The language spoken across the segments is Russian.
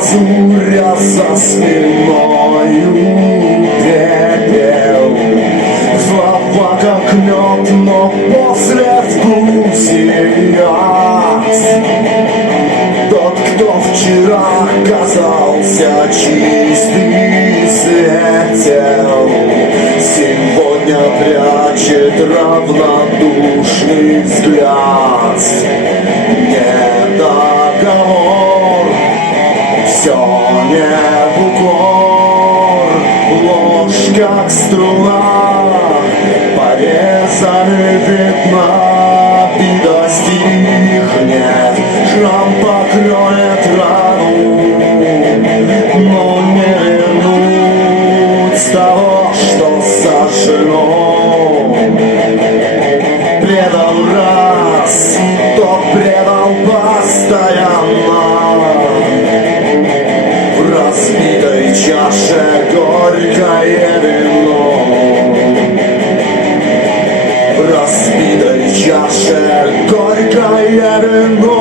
лазуря за спиною пепел. Слова как мед, но после вкусия тот, кто вчера казался чистый, светел, сегодня прячет равнодушный взгляд. Не договор, все не в укор, ложь как струна, порезаны видна, и достигнет, шрам покроет рану, но не вернуть того, что сожжено. Предал раз, тот предал постоянно. В разбитой чаше горькое вино. В разбитой чаше горькое вино.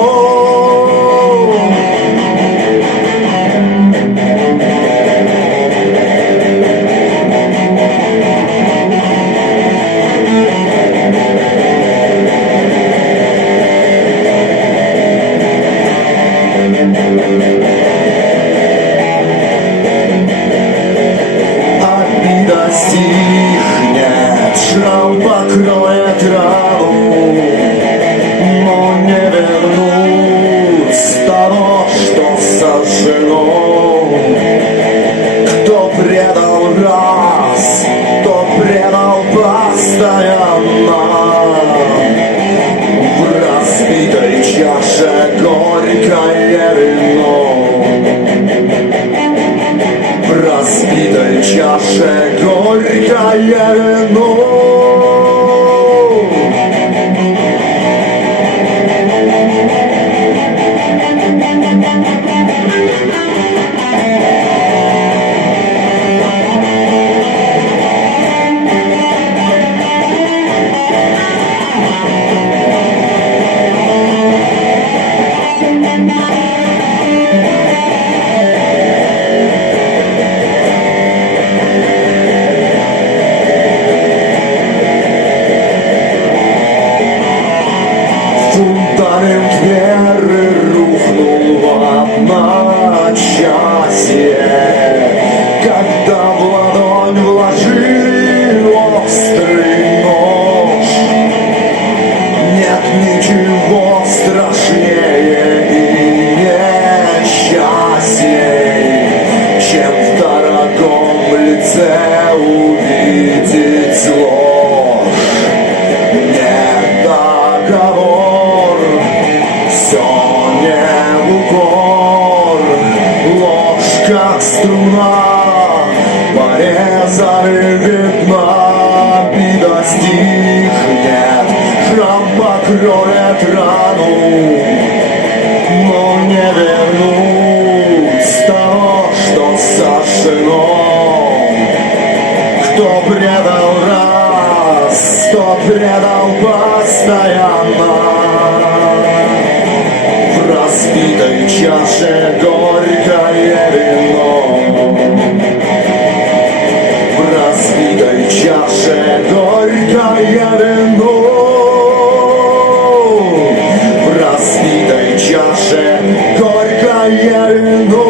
Обида стихнет, шрам покроет рану, но не вернуть того, что сожжено. Кто предал раз, тот предал постоянно. В разбитой чаше горькое вино. В разбитой чаше горькое вино. Фундамент веры рухнул в одночасье, когда в ладонь вложили острый нож. Нет ничего страшнее и несчастней, чем в дорогом лице увидеть ложь. Не договор, все не в укор, ложь как струна, порезаны видна, и достигнет, шрам покроет рану, но не вернуть того, что сожжено. Кто предал раз, тот предал постоянно. В разбитой чаше горькое вино. В разбитой чаше горькое вино. В разбитой чаше горькое вино.